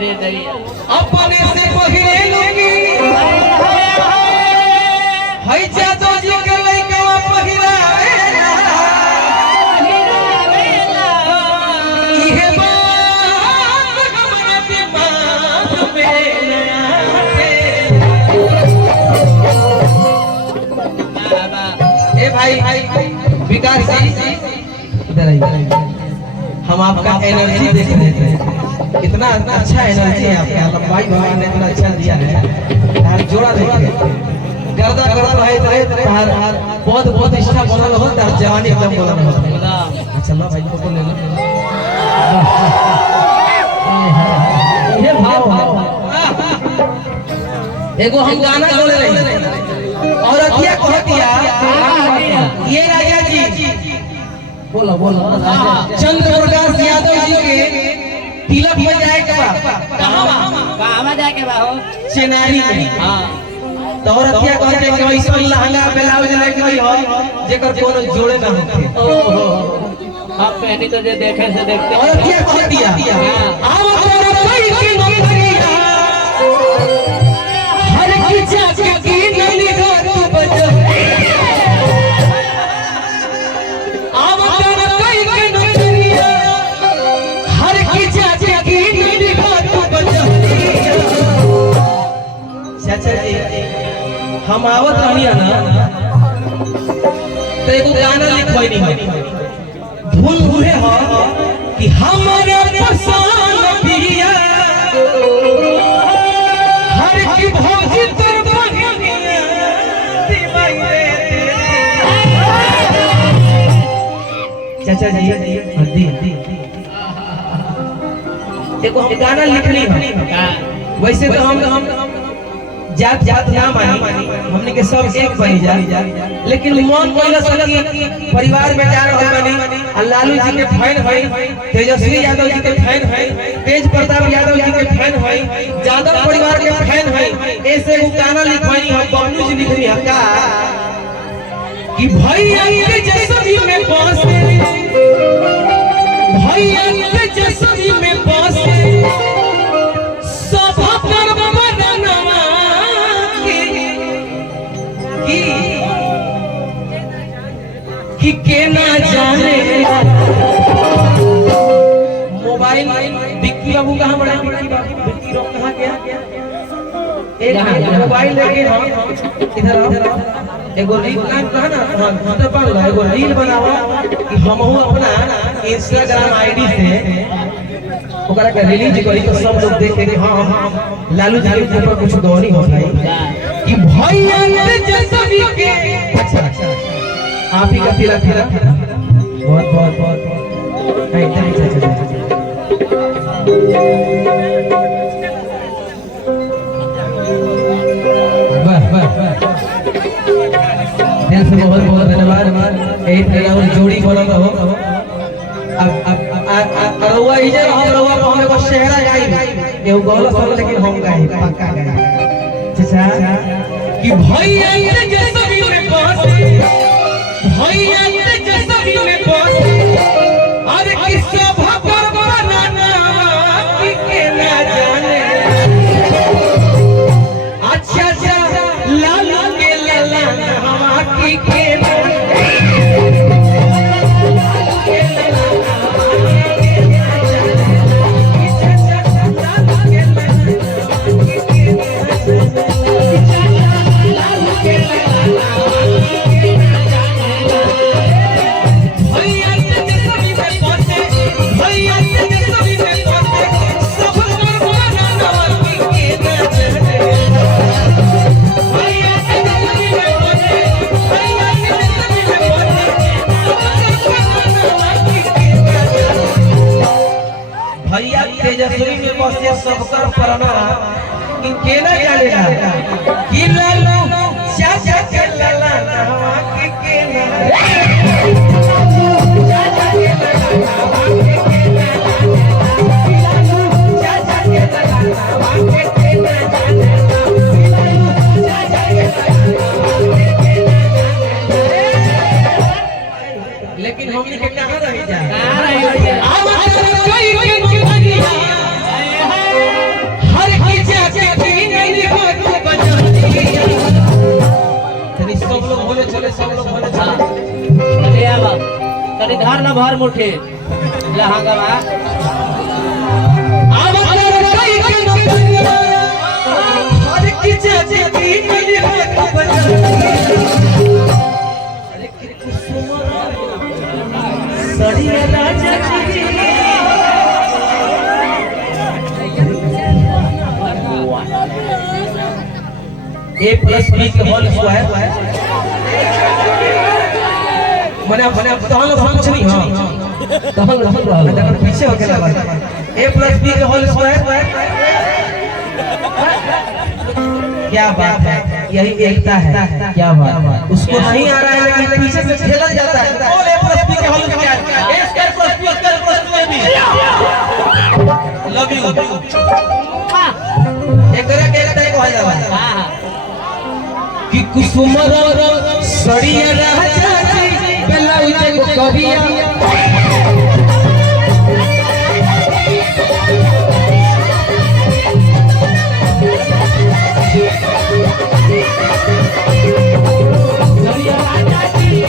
रे दैया अपने से पहिरे लूंगी हई जादो जी के लइका पहिरावेला इहे बात हमरा दिमाग में ए भाई विकास जी इधर आइए। हम आपका एनर्जी देख रहे थे, कितना अच्छा एनर्जी है आपका, लंबाई भगवान ने इतना अच्छा दिया है। यार जोड़ा देखिए गर्दा गर्दा है इधर हर बहुत बहुत इच्छा बनल हो त जवानी एकदम बोला हो। चलो भाई फोटो ले लो। ये भाव एगो हम गाना बोले रहे और अतिया कहतिया ये राजा जी बोलो बोलो चंद्र प्रकाश यादव जी के तिलक में जाए के बा कहां जाए के बा हो चेनारी में। हां तो औरतिया कहते कि ऐसा लहंगा ब्लाउज लेके आई हो जेकर कोनो जोड़े ना होखे। ओहो आप पहनी तो जे देखे से देखते औरतिया कहतिया आओ तोरे कोई के नौकरिया हर की जाके की नली घर बजो आओ तोरे कोई के नौकरिया हर की जाके की नली घर बजो। चाचा जी हम आवत रहनी ना तो एगो गाना लिखवाई नहीं धुन उहे हो कि हमारे पसंद पिया हर की भौजी तोर बहिनिया दीवाई रे चाचा जी दी एगो गाना लिखनी है। वैसे तो हम जात जात ना मानी हमने के सब एक बनी जा, लेकिन मन कहला सकी परिवार में जा रहल बनी लालू जी के फैन है, तेजस्वी यादव जी के फैन है, तेज प्रताप यादव जी के फैन है, यादव परिवार के फैन है। ऐसे वो गाना लिखवानी है बबलू जी लिखनी है का कि भैया के जसवी में बसे भैया के जसवी में बसे सब पर कि के ना जाने मोबाइल बिक्की बाबू कहाँ बड़ा बिक्की रोक कहाँ गया एक मोबाइल लेके हम इधर आओ एगो रील कहा ना तो पागल एगो रील बनावा कि हमहू अपना इंस्टाग्राम आईडी से ओकरा के रिलीज करी तो सब लोग देखे कि हां हम लालू जी के ऊपर कुछ गौनी हो भाई कि भैया ने जसवी के अच्छा आप ही का तिलक है बहुत बहुत बहुत एकदम अच्छा वाह वाह दिल से बहुत बहुत धन्यवाद। एक और जोड़ी बोला हो अब अरुआ इधर हम रहुआ को हमको शहरा गाई ये गौला सब लेकिन हम गाई पक्का गाई चाचा कि भैया ने जसवी में बसे भैया ने जसवी में बसे अरे किससे भपर बनाना कि के ना जाने अच्छा अच्छा लालू के लाला हवा की के तेजस्वी में बसे सबकर प्रणाम कि केना जानेगा कि लालू चाचा के लाला नवा कि केना चाचा के लाला नवा कि केना लालू चाचा के लाला नवा कि केना लालू चाचा के लाला नवा कि केना लेकिन हमनी के कहां रही जा तनी धार ना भर मुठे लहंगवा अब कर कई के नदिया हर की जाती मिली है खबर अरे कुसुम सड़ी राजा जी A plus B के होल स्क्वायर मने तहन लोग कुछ नहीं हां तहन पीछे हो गया A plus B के होल स्क्वायर क्या बात है यही एकता है क्या बात उसको नहीं आ रहा है लेकिन पीछे से खेला जाता है और A plus B के होल square A square plus B square plus 2AB love you एक तरह के एकता को आ जावा हां कि कुसुम सड़िया राजा जी ब्लाउज को करिया सड़िया राजा जी